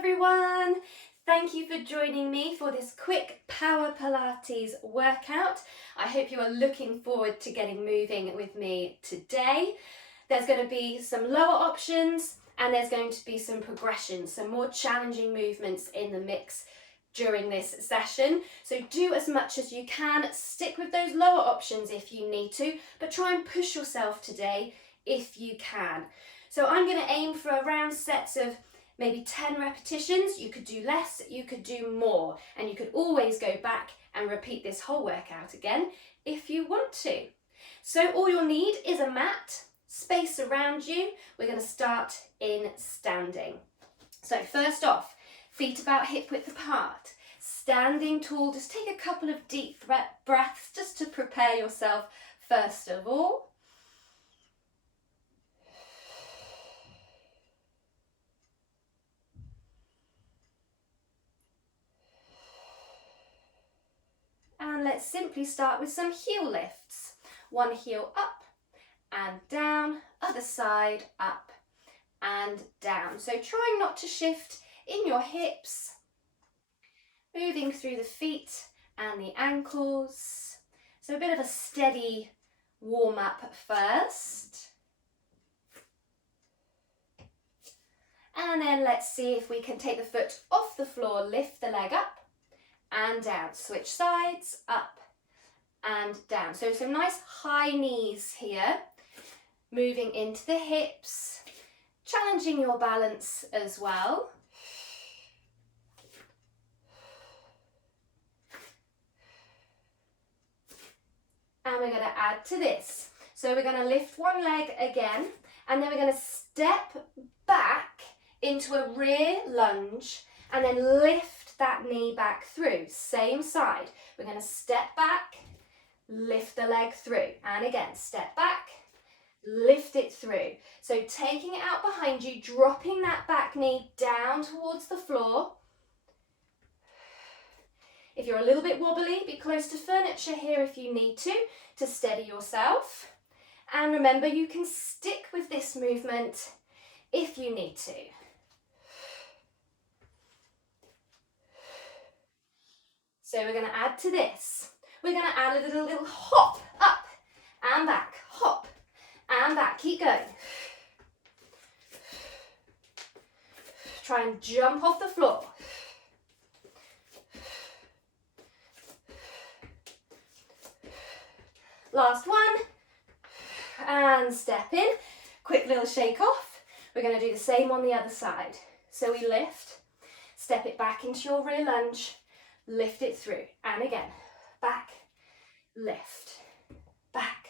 everyone! Thank you for joining me for this quick Power Pilates workout. I hope you are looking forward to getting moving with me today. There's going to be some lower options and there's going to be some progressions, some more challenging movements in the mix during this session. So do as much as you can, stick with those lower options if you need to, but try and push yourself today if you can. So I'm going to aim for around sets of maybe 10 repetitions. You could do less, you could do more, and you could always go back and repeat this whole workout again if you want to. So all you'll need is a mat, space around you. We're going to start in standing. So first off, feet about hip width apart, standing tall. Just take a couple of deep breaths just to prepare yourself first of all. And let's simply start with some heel lifts. One heel up and down, other side up and down. So trying not to shift in your hips, moving through the feet and the ankles. So a bit of a steady warm up first. And then let's see if we can take the foot off the floor, lift the leg up and down. Switch sides, up and down. So some nice high knees here, moving into the hips, challenging your balance as well. And we're going to add to this. So we're going to lift one leg again, and then we're going to step back into a rear lunge and then lift that knee back through. Same side. We're going to step back, lift the leg through, and again, step back, lift it through. So taking it out behind you, dropping that back knee down towards the floor. If you're a little bit wobbly, be close to furniture here if you need to steady yourself. And remember, you can stick with this movement if you need to. So we're going to add to this. We're going to add a little hop up and back, hop and back. Keep going. Try and jump off the floor. Last one. And step in. Quick little shake off. We're going to do the same on the other side. So we lift, step it back into your rear lunge, lift it through, and again, back, lift, back,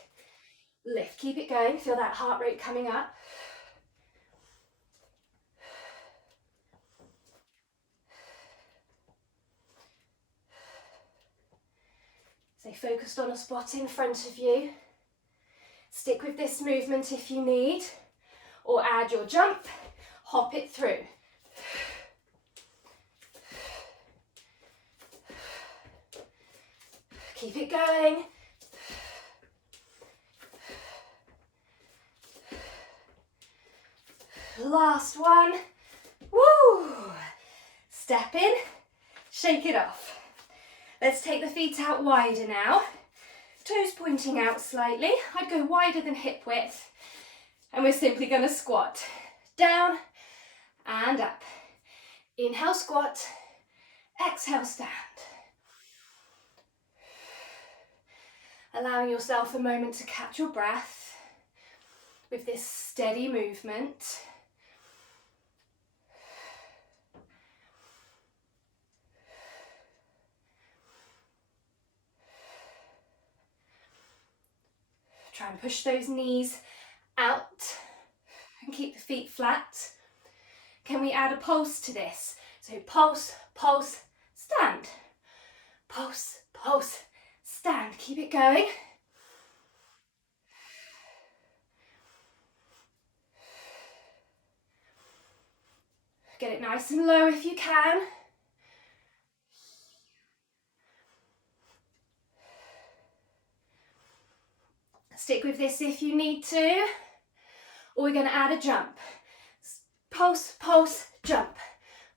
lift. Keep it going, feel that heart rate coming up. Stay focused on a spot in front of you. Stick with this movement if you need, or add your jump, hop it through. Keep it going. Last one. Woo! Step in, shake it off. Let's take the feet out wider now. Toes pointing out slightly. I'd go wider than hip width. And we're simply going to squat. Down and up. Inhale, squat. Exhale, stand. Allowing yourself a moment to catch your breath with this steady movement. Try and push those knees out and keep the feet flat. Can we add a pulse to this? So pulse, pulse, stand. Pulse, pulse, stand. Keep it going. Get it nice and low if you can. Stick with this if you need to. Or we're going to add a jump. Pulse, pulse, jump.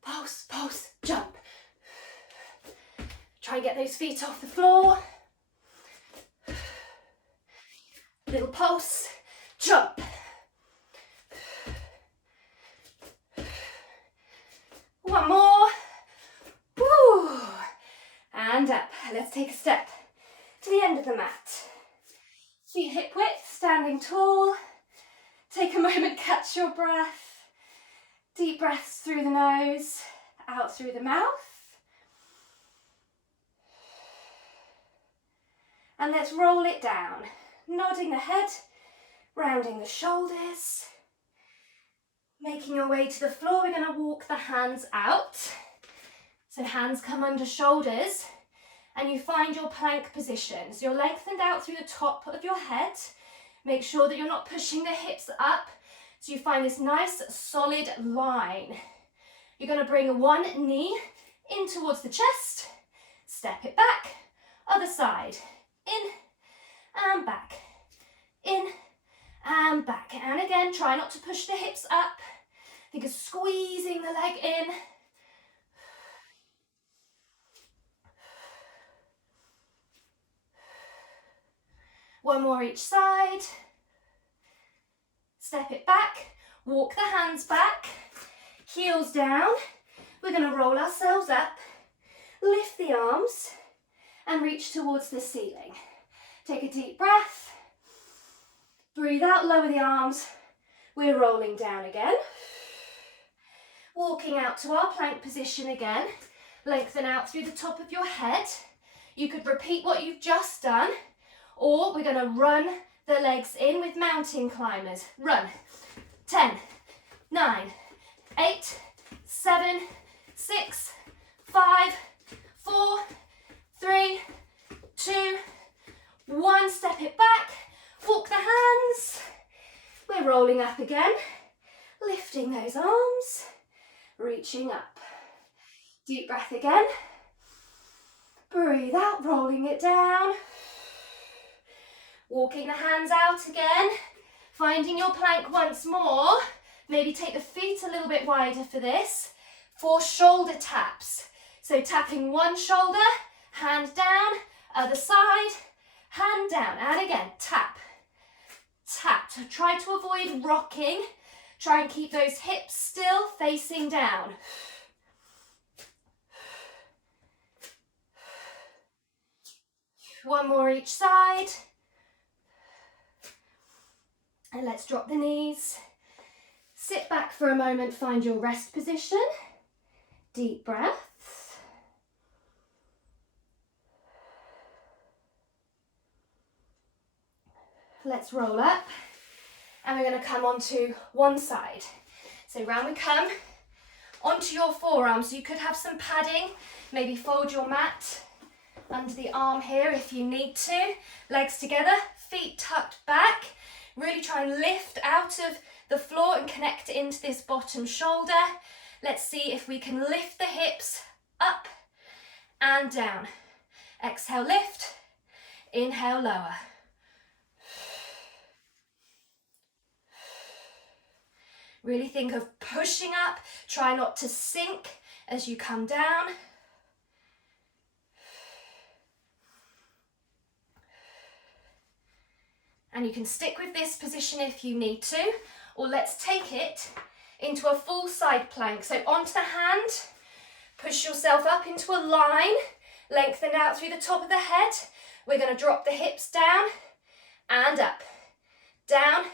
Pulse, and get those feet off the floor. Little pulse, jump. One more. Woo. And up. Let's take a step to the end of the mat. Feet hip width, standing tall. Take a moment, catch your breath. Deep breaths through the nose, out through the mouth. And let's roll it down. Nodding the head, rounding the shoulders. Making your way to the floor, we're going to walk the hands out. So hands come under shoulders and you find your plank position. So you're lengthened out through the top of your head. Make sure that you're not pushing the hips up. So you find this nice solid line. You're going to bring one knee in towards the chest. Step it back. Other side. In and back. In and back. And again, try not to push the hips up. Think of squeezing the leg in. One more each side. Step it back. Walk the hands back. Heels down. We're going to roll ourselves up. Lift the arms and reach towards the ceiling. Take a deep breath. Breathe out, lower the arms. We're rolling down again. Walking out to our plank position again. Lengthen out through the top of your head. You could repeat what you've just done, or we're going to run the legs in with mountain climbers. Run. 10, 9, 8, 7, 6, 5, 4, 3, 2, 1. Step it back. Walk the hands. We're rolling up again. Lifting those arms. Reaching up. Deep breath again. Breathe out, rolling it down. Walking the hands out again. Finding your plank once more. Maybe take the feet a little bit wider for this. For shoulder taps. So tapping one shoulder, hand down, other side, hand down. And again, tap, tap. So try to avoid rocking. Try and keep those hips still facing down. One more each side. And let's drop the knees. Sit back for a moment, find your rest position. Deep breaths. Let's roll up. And we're going to come onto one side. So round we come, onto your forearms. So you could have some padding, maybe fold your mat under the arm here if you need to. Legs together, feet tucked back. Really try and lift out of the floor and connect into this bottom shoulder. Let's see if we can lift the hips up and down. Exhale, lift. Inhale, lower. Really think of pushing up. Try not to sink as you come down. And you can stick with this position if you need to, or let's take it into a full side plank. So onto the hand, push yourself up into a line, lengthen out through the top of the head. We're going to drop the hips down and up, down,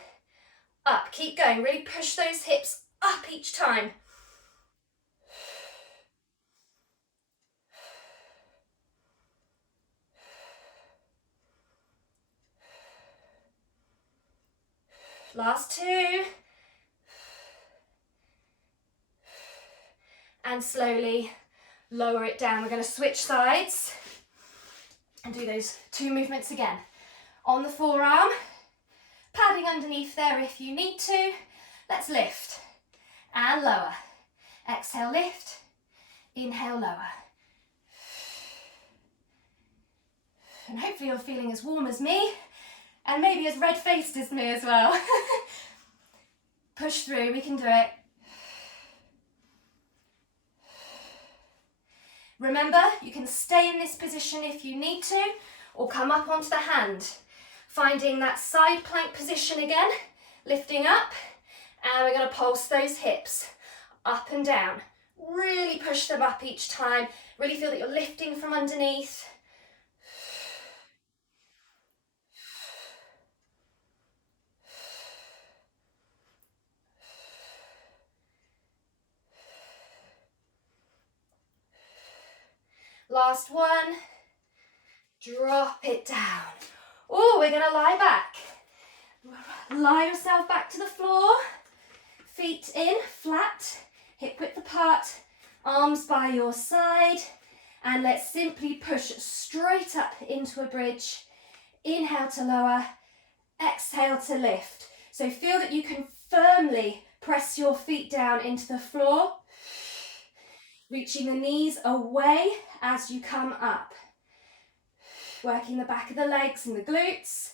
up. Keep going, really push those hips up each time. Last two. And slowly lower it down. We're going to switch sides and do those two movements again. On the forearm, padding underneath there if you need to. Let's lift and lower. Exhale, lift. Inhale, lower. And hopefully you're feeling as warm as me. And maybe as red-faced as me as well. Push through, we can do it. Remember, you can stay in this position if you need to, or come up onto the hand. Finding that side plank position again, lifting up, and we're going to pulse those hips up and down. Really push them up each time. Really feel that you're lifting from underneath. Last one. Drop it down. Oh, we're going to lie back. Lie yourself back to the floor. Feet in, flat, hip width apart, arms by your side. And let's simply push straight up into a bridge. Inhale to lower, exhale to lift. So feel that you can firmly press your feet down into the floor, reaching the knees away as you come up. Working the back of the legs and the glutes.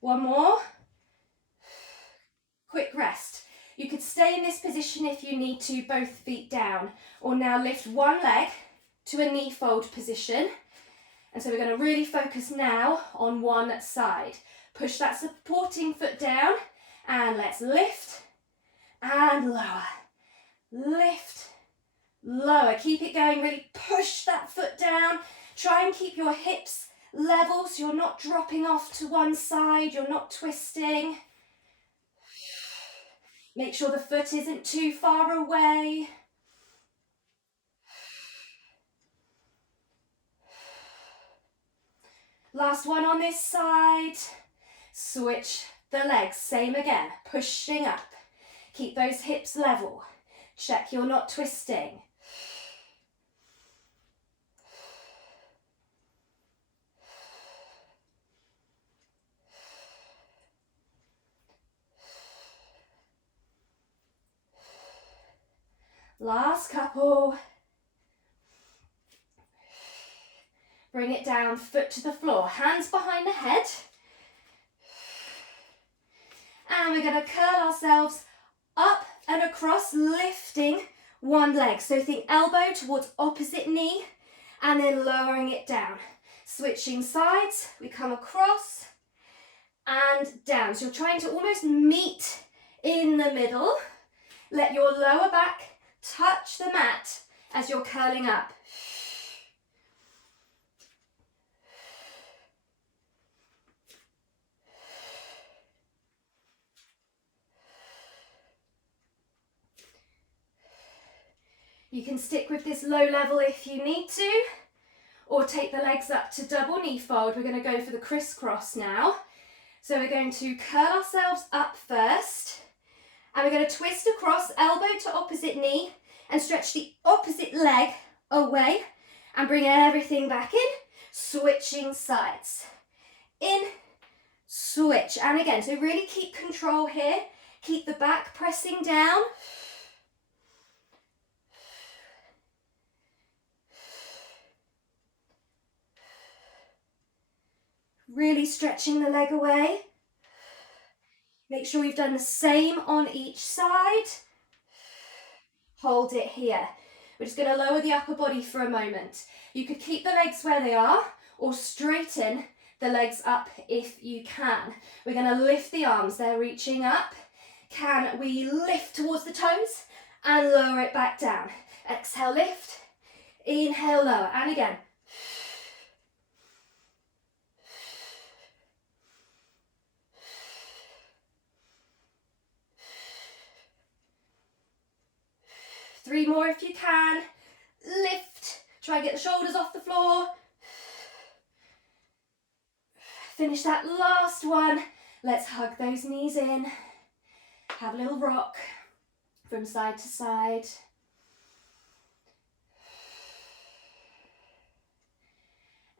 One more. Quick rest. You could stay in this position if you need to, both feet down, or now lift one leg to a knee fold position. And so we're going to really focus now on one side. Push that supporting foot down, and let's lift and lower. Lift, lower. Keep it going, really push that foot down. Try and keep your hips level so you're not dropping off to one side, you're not twisting. Make sure the foot isn't too far away. Last one on this side. Switch the legs, same again, pushing up. Keep those hips level. Check you're not twisting. Last couple. Bring it down, foot to the floor, hands behind the head. And we're going to curl ourselves up and across, lifting one leg. So think elbow towards opposite knee and then lowering it down. Switching sides, we come across and down. So you're trying to almost meet in the middle. Let your lower back touch the mat as you're curling up. You can stick with this low level if you need to, or take the legs up to double knee fold. We're going to go for the crisscross now. So we're going to curl ourselves up first, and we're going to twist across, elbow to opposite knee, and stretch the opposite leg away, and bring everything back in, switching sides. In, switch, and again, so really keep control here. Keep the back pressing down. Really stretching the leg away. Make sure you've done the same on each side. Hold it here. We're just going to lower the upper body for a moment. You could keep the legs where they are or straighten the legs up if you can. We're going to lift the arms. They're reaching up. Can we lift towards the toes and lower it back down? Exhale, lift. Inhale, lower. And again. Three more if you can. Lift. Try and get the shoulders off the floor. Finish that last one. Let's hug those knees in. Have a little rock from side to side.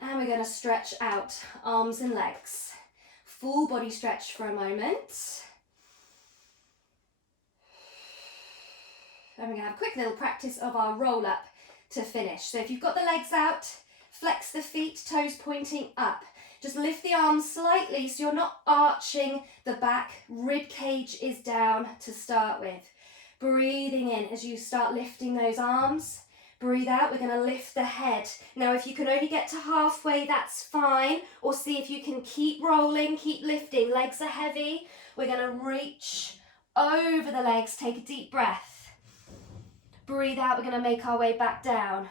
And we're going to stretch out arms and legs. Full body stretch for a moment. And we're going to have a quick little practice of our roll up to finish. So if you've got the legs out, flex the feet, toes pointing up. Just lift the arms slightly so you're not arching the back. Rib cage is down to start with. Breathing in as you start lifting those arms. Breathe out, we're going to lift the head. Now if you can only get to halfway, that's fine. Or see if you can keep rolling, keep lifting. Legs are heavy. We're going to reach over the legs. Take a deep breath. Breathe out, we're going to make our way back down.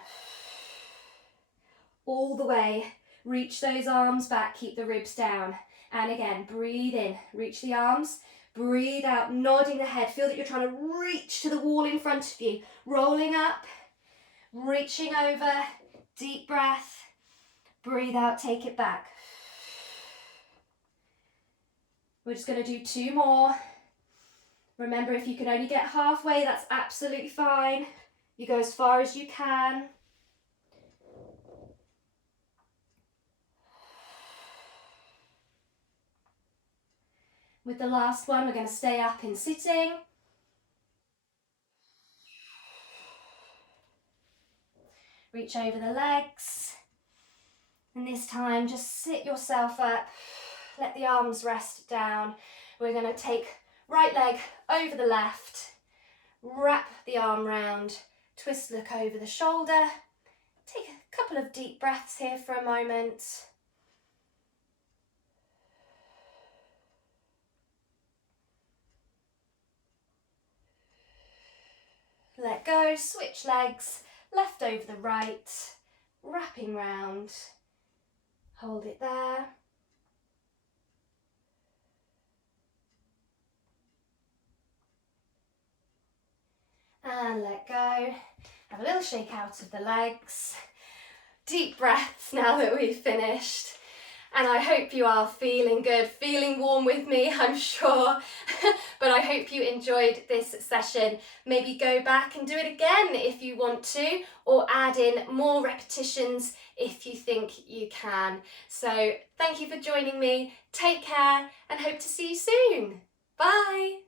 All the way. Reach those arms back, keep the ribs down. And again, breathe in, reach the arms. Breathe out, nodding the head. Feel that you're trying to reach to the wall in front of you. Rolling up. Reaching over, deep breath, breathe out, take it back. We're just going to do 2 more. Remember, if you can only get halfway, that's absolutely fine. You go as far as you can. With the last one, we're going to stay up in sitting. Reach over the legs, and this time just sit yourself up, let the arms rest down. We're going to take right leg over the left, wrap the arm round, twist, look over the shoulder. Take a couple of deep breaths here for a moment. Let go, switch legs. Left over the right, wrapping round, hold it there. And let go. Have a little shake out of the legs. Deep breaths now that we've finished. And I hope you are feeling good, feeling warm with me, I'm sure. But I hope you enjoyed this session. Maybe go back and do it again if you want to, or add in more repetitions if you think you can. So thank you for joining me. Take care and hope to see you soon. Bye.